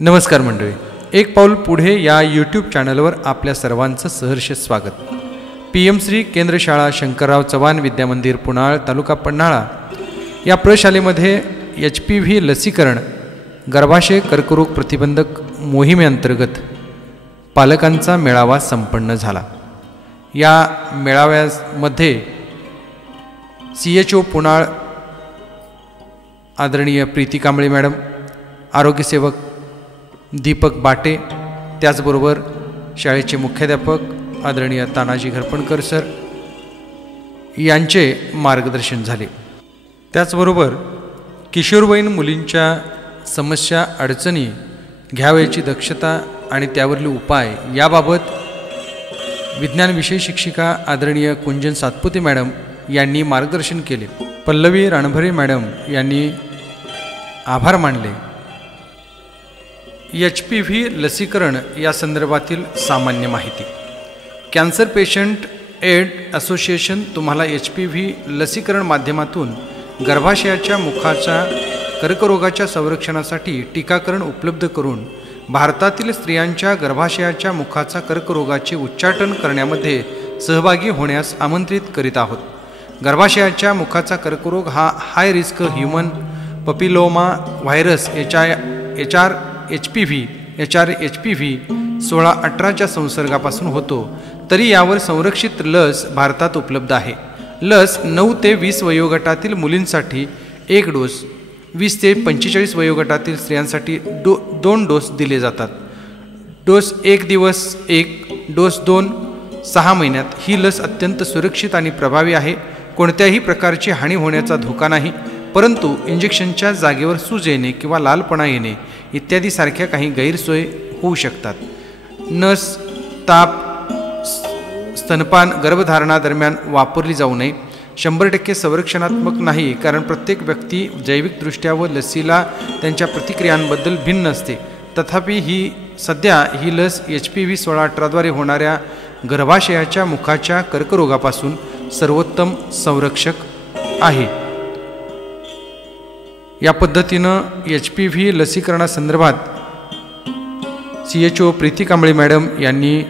नमस्कार मंडळी, एक पाऊल पुढे या यूट्यूब चॅनलवर आपल्या सर्वांचं सहर्ष स्वागत। PM श्री केंद्र शाळा शंकरराव चव्हाण विद्यामंदिर पुनाळ तालुका पन्हाळा या प्रशालेमध्ये HPV लसीकरण गर्भाशय कर्करोग प्रतिबंधक मोहिमेअंतर्गत पालकांचा मेळावा संपन्न झाला। या मेळाव्यामध्ये CHO पुनाळ आदरणीय प्रीती कांबळे मॅडम, आरोग्यसेवक दीपक बाटे, त्याचबरोबर शाळेचे मुख्याध्यापक आदरणीय तानाजी घरपणकर सर यांचे मार्गदर्शन झाले। त्याचबरोबर किशोरवयीन मुलींच्या समस्या अडचणी घ्यावयाची दक्षता आणि त्यावरील उपाय याबाबत विज्ञान विषय शिक्षिका आदरणीय कुंजन सातपुते मॅडम यांनी मार्गदर्शन केले। पल्लवी राणभरे मॅडम यांनी आभार मानले। HPV लसीकरण या संदर्भातील सामान्य माहिती। कॅन्सर पेशंट एड असोसिएशन तुम्हाला HPV लसीकरण माध्यमातून गर्भाशयाच्या मुखाच्या कर्करोगाच्या संरक्षणासाठी टीकाकरण उपलब्ध करून भारतातील स्त्रियांच्या गर्भाशयाच्या मुखाचा कर्करोगाचे उच्चाटन करण्यामध्ये सहभागी होण्यास आमंत्रित करीत आहोत। गर्भाशयाच्या मुखाचा कर्करोग हा high risk human papilloma virus HPV 16-18 संसर्गापासून होतो, तरी यावर संरक्षित लस भारतात उपलब्ध आहे। लस 9 ते 20 वयोगटातील मुलींसाठी 1 डोस, 20 ते 45 वयोगटातील स्त्रियांसाठी 2 डोस दिले जातात। डोस 1 दिवस 1, डोस 2 6 महिन्यात। ही लस अत्यंत सुरक्षित आणि प्रभावी आहे। कोणत्याही प्रकारची हानी होण्याचा धोका नाही, परंतु इंजेक्शनच्या जागेवर सूज येणे किंवा लालपणा येणे इत्यादी सारख्या काही गैरसोयी होऊ शकतात। नस, ताप, स्तनपान गर्भधारणा दरम्यान वापरली जाऊ नये। 100% संरक्षणात्मक नाही, कारण प्रत्येक व्यक्ती जैविकदृष्ट्या व लसीला त्यांच्या प्रतिक्रियांबद्दल भिन्न असते। तथापि सध्या ही लस HPV 16-18 द्वारे होणाऱ्या गर्भाशयाच्या मुखाच्या कर्करोगापासून सर्वोत्तम संरक्षक आहे। या पद्धतीनं HPV लसीकरणासंदर्भात CHO प्रीती कांबळे मॅडम यांनी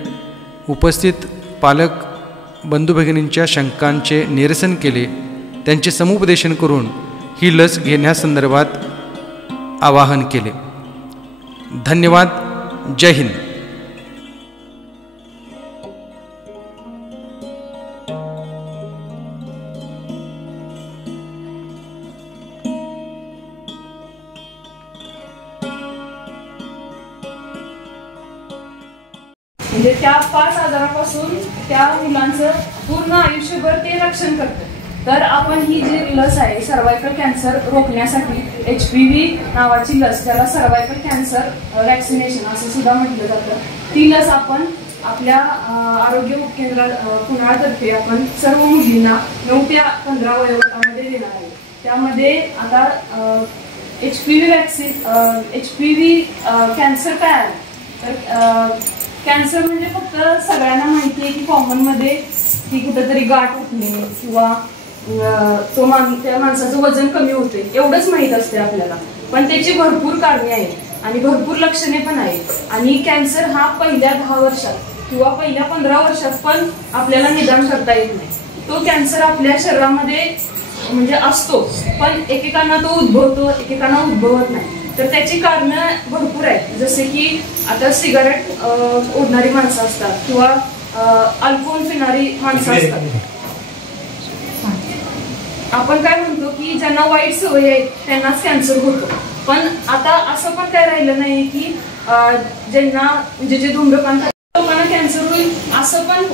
उपस्थित पालक बंधू भगिनींच्या शंकांचे निरसन केले, त्यांचे समुपदेशन करून ही लस घेण्यासंदर्भात आवाहन केले। धन्यवाद। जय हिंद। म्हणजे त्या 5 आजारापासून त्या मुलांचं पूर्ण आयुष्यभर ते रक्षण करतं। तर आपण ही जी लस आहे सर्वायकल कॅन्सर रोखण्यासाठी HPV नावाची लस, ज्याला सर्वायकल कॅन्सर वॅक्सिनेशन असं सुद्धा म्हटलं जातं, ती लस आपण आपल्या आरोग्य उपकेंद्र पुनाळतर्फे आपण सर्व मुलींना 9 ते 15 वयोगटामध्ये देणार आहे। त्यामध्ये आता HPV कॅन्सर काय आहे तर कॅन्सर म्हणजे फक्त सगळ्यांना माहिती आहे की कॉमन मध्ये ती कुठेतरी गाठ उठणे किंवा त्या माणसाचं वजन कमी होते एवढंच माहीत असते आपल्याला, पण त्याची भरपूर कारणे आहेत आणि भरपूर लक्षणे पण आहेत। आणि कॅन्सर हा पहिल्या 10 वर्षात किंवा पहिल्या 15 वर्षात पण आपल्याला निदान करता येत नाही। तो कॅन्सर आपल्या शरीरामध्ये म्हणजे असतो, पण एकेकांना तो उद्भवतो, एकेकांना उद्भवत नाही। तर त्याची कारणं भरपूर आहेत, जसे की आता सिगारेट ओढणारी माणसं असतात किंवा अल्कोहोल पिणारी माणसं असतात। आपण काय म्हणतो की ज्यांना वाईट सवय आहे त्यांनाच कॅन्सर होतो, पण आता असं पण काय राहिलं नाही की ज्यांना म्हणजे जे धूम्रपान लोकांना कॅन्सर होईल असं पण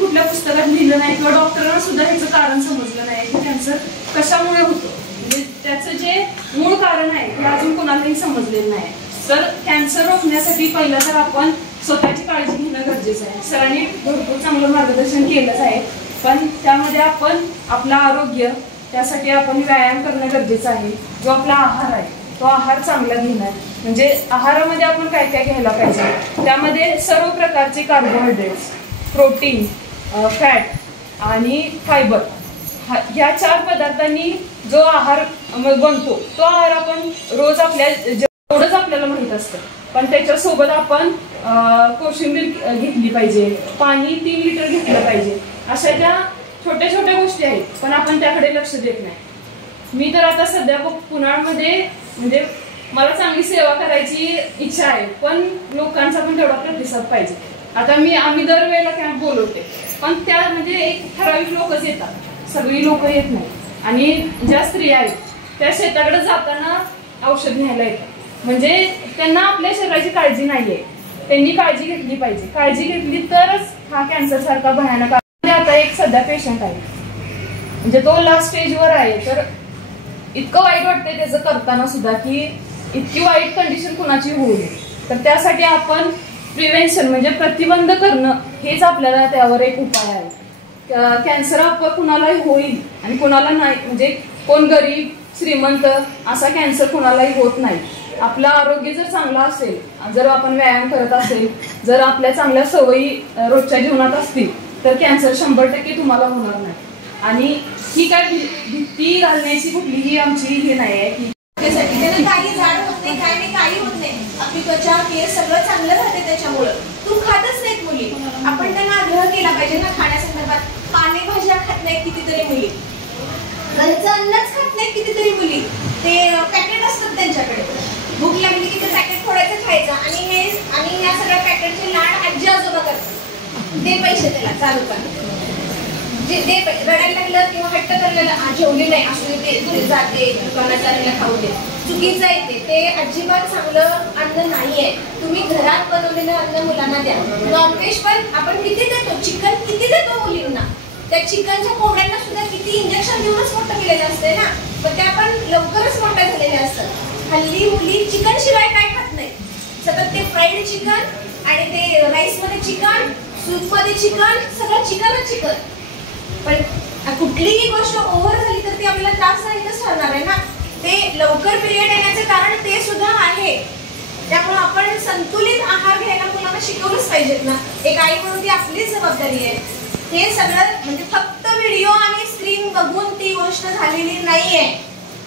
कुठल्या पुस्तकात लिहिलं नाही किंवा डॉक्टरांना सुद्धा ह्याचं कारण समजलं नाही की कॅन्सर कशामुळे होतं। म्हणजे त्याचं जे मूळ कारण आहे ते अजून कोणालाही समजलेलं नाही। तर कॅन्सर रोखण्यासाठी पहिला तर आपण स्वतःची काळजी घेणं गरजेचं आहे। सरांनी भरपूर चांगलं मार्गदर्शन केलंच आहे, पण त्यामध्ये आपण आपलं आरोग्य, त्यासाठी आपण व्यायाम करणं गरजेचं आहे। जो आपला आहार आहे तो आहार चांगला घेणं, म्हणजे आहारामध्ये आपण काय काय घ्यायला पाहिजे, त्यामध्ये सर्व प्रकारचे कार्बोहायड्रेट्स, प्रोटीन, फॅट आणि फायबर ह्या 4 पदार्थांनी जो आहार बनतो तो आहार आपण रोज आपल्या एवढंच आपल्याला माहित असतं. पण त्याच्यासोबत आपण कोशिंबीर घेतली पाहिजे, पाणी 3 लिटर घेतलं पाहिजे. अशा ज्या छोट्या छोट्या गोष्टी आहेत, पण आपण त्याकडे लक्ष देत नाही. मी तर आता सध्या पुण्यामध्ये म्हणजे मला चांगली सेवा करायची इच्छा आहे, पण लोकांचा पण तेवढा प्रतिसाद पाहिजे. आता आम्ही दरवेळेला कॅम्प बोलवते, पण त्या म्हणजे एक ठराविक लोकच येतात, सगळी लोक येत नाही. आणि ज्या स्त्रिया आहेत त्या शेताकडे जाताना औषध घ्यायला येतात, म्हणजे त्यांना आपल्या शरीराची काळजी नाहीये. त्यांनी काळजी घेतली पाहिजे. काळजी घेतली तरच हा कॅन्सर सारखा भयानक. आता एक सध्या पेशंट आहे, म्हणजे तो लास्ट स्टेजवर आहे. तर इतकं वाईट वाटतंय त्याचं करताना सुद्धा, की इतकी वाईट कंडिशन कुणाची होऊ नये. तर त्यासाठी आपण प्रिव्हेन्शन म्हणजे प्रतिबंध करणं हेच आपल्याला त्यावर एक उपाय आहे. कॅन्सर कुणालाही होईल आणि कुणाला नाही, म्हणजे कोण गरीब श्रीमंत असा कॅन्सर कुणालाही होत नाही. आपलं आरोग्य जर चांगलं असेल, जर आपण व्यायाम करत असेल, जर आपल्या चांगल्या सवयी रोजच्या जीवनात असतील, तर कॅन्सर 100% तुम्हाला होणार नाही. आणि ही काय भीती घालण्याची कुठलीही आमची हे नाही आहे की काही झाड होत नाही, काय नाही, काही होत नाही. आपली त्वचा केस सगळं चांगलं राहते त्याच्यामुळं. तू खातच नाहीत मुली, आपण त्यांना आग्रह केला पाहिजे ना खाण्यासंदर्भात. पालेभाज्या खात नाहीत कितीतरी मुली, घरचं अन्नच खात नाहीत कितीतरी मुली. ते पॅकेट असतात त्यांच्याकडे, भूक लागली की ते पॅकेट फोडायचं खायचं. आणि या सगळ्या पॅकेटचे लाड आजी आजोबा करतात. दे पैसे त्याला चालू कर, जे रडायला लागलं किंवा हट्ट करायला जेवली नाही असू दे, जाते दुकानात चाललेला खाऊ दे, चुकीचं आहे ते अजिबात चांगलं अन्न नाहीये. तुम्ही घरात बनवलेलं अन्न मुलांना द्या. नॉनव्हेज पण आपण किती देतो, चिकन किती देतो मुलींना. त्या चिकनच्या कोंबड्यांना सुद्धा किती इंजेक्शन देऊनच मोठं केलेलं असते ना, पण त्या पण लवकरच मोठ्या झालेल्या असतात. हल्ली मुली चिकन शिवाय काय खात नाही, सतत ते फ्राईड चिकन आणि ते राईस मध्ये चिकन, सूप मध्ये चिकन, सगळं चिकनच चिकन. पण कुठलीही गोष्ट ओव्हर झाली तर ती आपल्याला त्रासदायकच ठरणार आहे ना. ते लवकर पिरियड येण्याचे कारण ते सुद्धा आहे. त्यामुळे आपण संतुलित आहार घ्यायला मुलांना शिकवलंच पाहिजेत ना. एक आई म्हणून ती आपलीच जबाबदारी आहे. हे सगळं म्हणजे फक्त व्हिडिओ आणि स्क्रीन बघून ती गोष्ट झालेली नाहीये.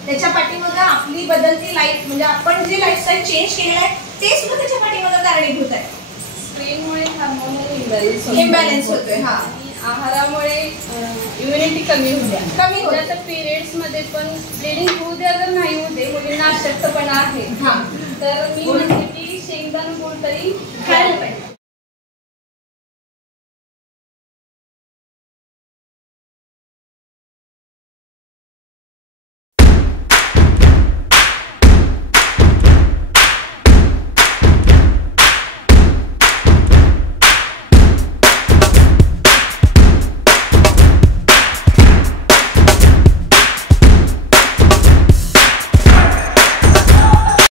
त्याच्या पाठीमागं आपली बदलती लाईफ, म्हणजे आपण जे लाईफस्टाईल चेंज केलेलं आहे ते सुद्धा त्याच्या पाठीमागं कारणीभूत आहे. स्क्रीनमुळे हार्मोनल इम्बॅलन्स होतोय. हा, आहारामुळे इम्युनिटी कमी होते. आता पिरियड्स मध्ये पण ब्लिडिंग होऊ द्या जर नाही होते, मुलींना अशक्तपणा आहे, तर मी म्हणते की शेंगदाणा गुळ तरी खायला पाहिजे.